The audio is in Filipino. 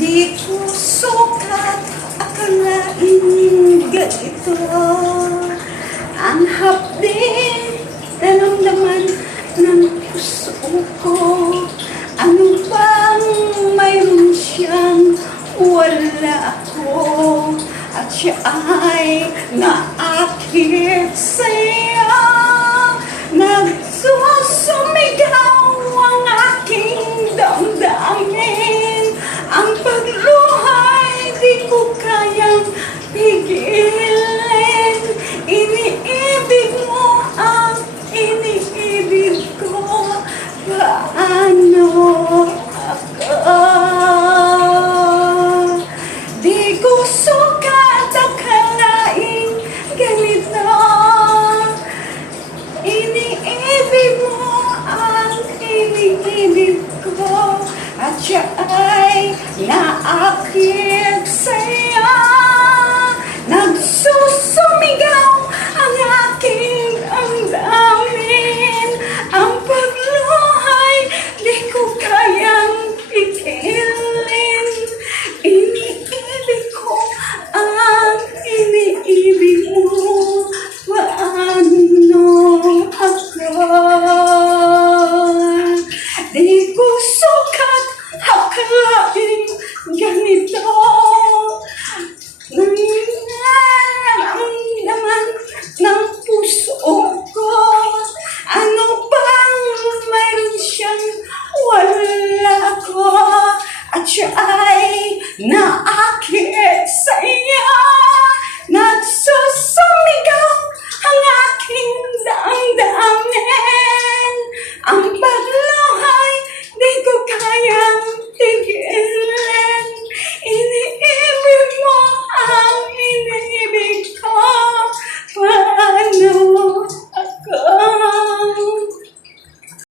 Di ko sukat akalain ganito ang hapdin naramdaman ng puso ko. Ano bang mayroon siyang wala ako, at siya ay naakit sa'yo.